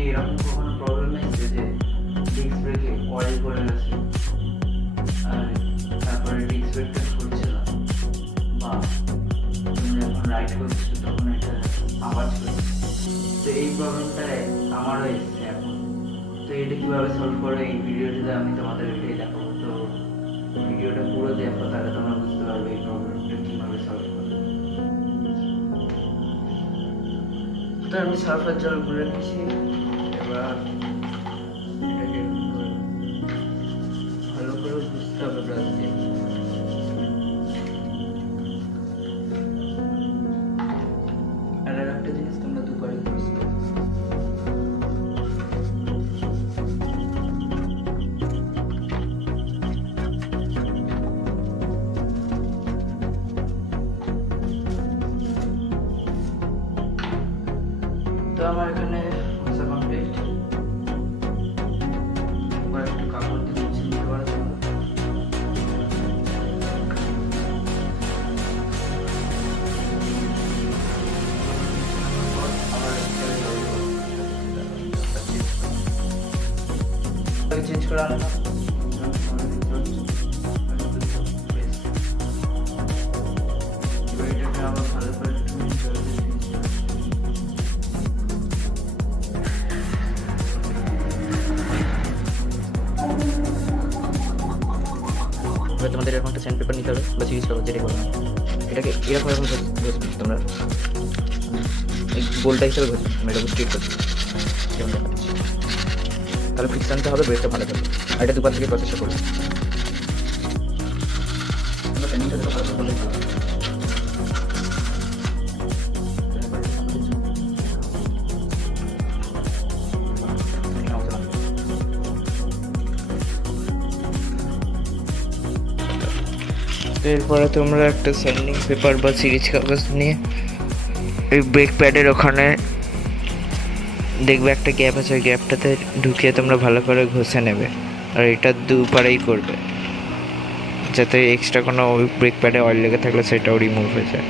কি এরকম কখনো প্রবলেম এসেছে যে ডিস্ক ব্রেকে অয়েল পড়ে গেছে আর তারপরে ডিস্ক ব্রেকটা ঘুরছে না, বা তুমি যখন রাইড করছো তখন একটা আওয়াজ করছে? তো এই প্রবলেমটায় আমারও এসছে এখন। তো এটা কীভাবে সলভ করে এই ভিডিওটিতে আমি তোমাদের এটাই দেখাবো। তো ভিডিওটা পুরো দেখো, তাহলে তোমরা বুঝতে পারবে এই প্রবলেমটা কীভাবে সলভ করে। তো আমি সার্ফার জল গুলে নিয়েছি, এবার এটাকে ভালো করে বুঝতে হবে ব্রাশ দিয়ে। আর একটা জিনিস তোমরা দুবারই বুঝতে, তো আমার এখানে ঘষা কমপ্লিট। এবার একটু কাপড় দিয়ে মুছে নিতে পারো তোমরা। চেঞ্জ করে আনলাম। এটাকে আবার ভালো করে তোমাদের এরকম একটা স্যান্ড পেপার নিতে হবে বা সিরিজ কাগজ, যেটাই বলো না, এটাকে এরকম ঘষবে তোমরা, এই গোলটা হিসেবে ঘষবে, আমরা এটা স্ট্রিট করছি যেমন দেখা যাচ্ছে। তাহলে ফ্রিকশনটা হবে, ব্রেকটা ভালো থাকবে। আর এটা দুবার থেকে প্রসেসটা করবে। এরপরে তোমরা একটা স্যান্ডিং পেপার বা সিরিজ কাগজ নিয়ে এই ব্রেক প্যাডের ওখানে দেখবে একটা গ্যাপ আছে, ওই গ্যাপটাতে ঢুকিয়ে তোমরা ভালো করে ঘষে নেবে। আর এটা দুপারেই করবে, যাতে এক্সট্রা কোনো ব্রেক প্যাডে অয়েল লেগে থাকলে সেটাও রিমুভ হয়ে যায়।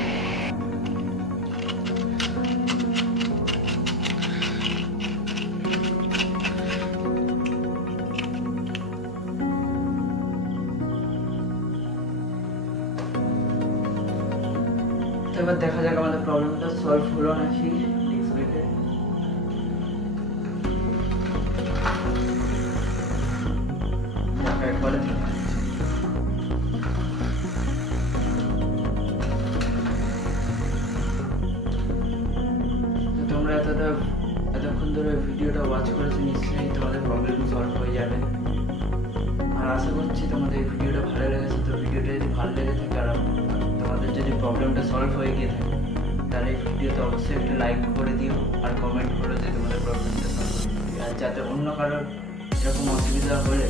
এবার দেখা যাক আমাদের প্রবলেমটা সলভ হলো নাকি ডিস্ক ব্রেকে। একবারে তোমরা এতক্ষণ ধরে ভিডিওটা ওয়াচ করেছো, নিশ্চয়ই তোমাদের প্রবলেম সলভ হয়ে যাবে। আর আশা করছি তোমাদের এই ভিডিওটা ভালো লেগেছে। তো ভিডিওটা যদি ভালো লেগে থাকে আর তোমাদের যদি প্রবলেমটা সলভ হয়ে গিয়ে থাকে, তাহলে এই ভিডিওতে অবশ্যই একটা লাইক করে দিও আর কমেন্ট করো যে তোমাদের প্রবলেমটা সলভ হয়ে গিয়ে, আর যাতে অন্য কারোর এরকম অসুবিধা হলে